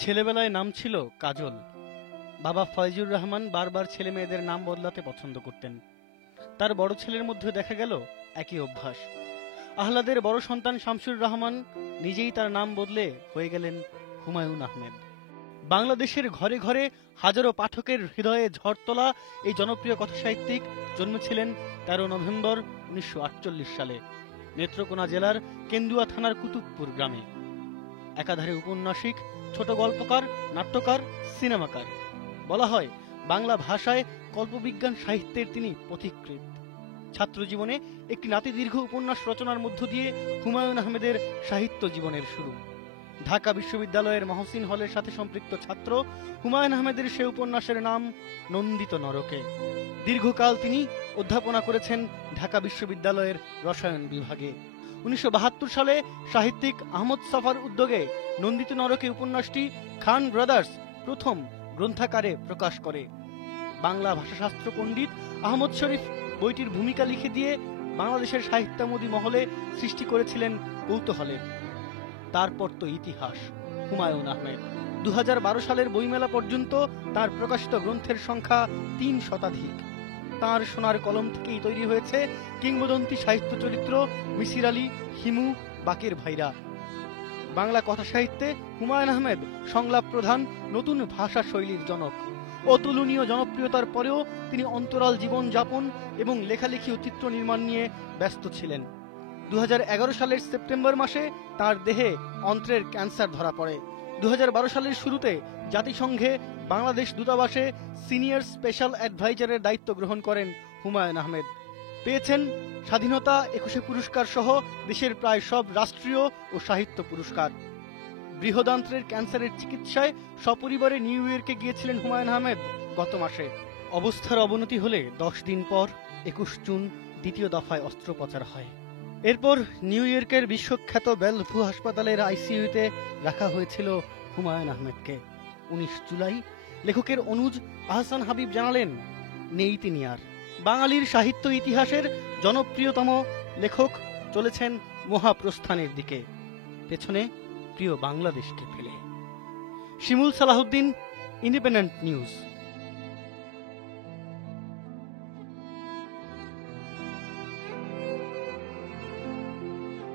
ছেলেবেলায় নাম ছিল কাজল। বাবা ফয়জুর রহমান বারবার ছেলে মেয়েদের নাম বদলাতে পছন্দ করতেন। তার বড় ছেলের মধ্যে দেখা গেল একই অভ্যাস। আহলাদের বড় সন্তান শামসুর রহমান নিজেই তার নাম বদলে হয়ে গেলেন হুমায়ুন আহমেদ। বাংলাদেশের ঘরে ঘরে হাজারো পাঠকের হৃদয়ে ঝড় তোলা এই জনপ্রিয় কথাসাহিত্যিক জন্মেছিলেন ১৩ নভেম্বর ১৯৪৮ সালে নেত্রকোনা জেলার কেন্দুয়া থানার কুতুবপুর গ্রামে। একাধারে উপন্যাসিক, ছোট গল্পকার, নাট্যকার, সিনেমাকার। বলা হয় বাংলা ভাষায় কল্পবিজ্ঞান সাহিত্যের তিনি পথিকৃৎ। ছাত্র জীবনে একটি নাতিদীর্ঘ উপন্যাস রচনার মধ্য দিয়ে হুমায়ুন আহমেদের সাহিত্য জীবনের শুরু। ঢাকা বিশ্ববিদ্যালয়ের মহসিন হলের সাথে সম্পৃক্ত ছাত্র হুমায়ুন আহমেদের সে উপন্যাসের নাম নন্দিত নরকে। দীর্ঘকাল তিনি অধ্যাপনা করেছেন ঢাকা বিশ্ববিদ্যালয়ের রসায়ন বিভাগে। ১৯৭২ সালে সাহিত্যিক আহমদ ছফার উদ্যোগে নন্দিত নরকে উপন্যাসটি খান ব্রাদার্স প্রথম গ্রন্থাকারে প্রকাশ করে। বাংলা ভাষাশাস্ত্র পণ্ডিত আহমদ শরীফ বইটির ভূমিকা লিখে দিয়ে বাংলাদেশের সাহিত্যামোদী মহলে সৃষ্টি করেছিলেন কৌতূহলের। তারপর তো ইতিহাস। হুমায়ুন আহমেদ ২০১২ সালের বইমেলা পর্যন্ত তার প্রকাশিত গ্রন্থের সংখ্যা ৩ শতাধিক। তাঁর সোনার কলম থেকেই তৈরি হয়েছে কিংবদন্তি সাহিত্য চরিত্র মিসির আলী, হিমু, বাকের ভাইরা। বাংলা কথা সাহিত্যে হুমায়ুন আহমেদ সংলাপ প্রধান নতুন ভাষা শৈলীর জনক। অতুলনীয় জনপ্রিয়তার পরেও তিনি অন্তরাল জীবন যাপন এবং লেখালেখি ও চিত্র নির্মাণ নিয়ে ব্যস্ত ছিলেন। ২০১১ সালের সেপ্টেম্বর মাসে তার দেহে অন্ত্রের ক্যান্সার ধরা পড়ে। ২০১২ সালের শুরুতে জাতিসংঘে বাংলাদেশ দূতাবাসে সিনিয়র স্পেশাল অ্যাডভাইজারের দায়িত্ব গ্রহণ করেন হুমায়ুন আহমেদ। পেয়েছেন স্বাধীনতা ২১ পুরস্কার সহ দেশের প্রায় সব রাষ্ট্রীয় ও সাহিত্য পুরস্কার। বৃহদান্ত্রের ক্যান্সারের চিকিৎসায় সপরিবারে নিউ ইয়র্কে গিয়েছিলেন হুমায়ুন আহমেদ গত মাসে। অবস্থার অবনতি হলে ১০ দিন পর ২১ জুন দ্বিতীয় দফায় অস্ত্রোপচার হয়। এরপর নিউ ইয়র্কের বিশ্বখ্যাত বেলভু হাসপাতালের আইসিইউতে রাখা হয়েছিল হুমায়ুন আহমেদকে। ১৯ জুলাই লেখকের অনুজ আহসান হাবিব জানালেন, নেই তিনি আর। বাঙালির সাহিত্য ইতিহাসের জনপ্রিয়তম লেখক চলেছেন মহাপ্রস্থানের দিকে, পেছনে প্রিয় বাংলাদেশকে ফেলে। শিমুল সালাহুদ্দিন, ইন্ডিপেন্ডেন্ট নিউজ।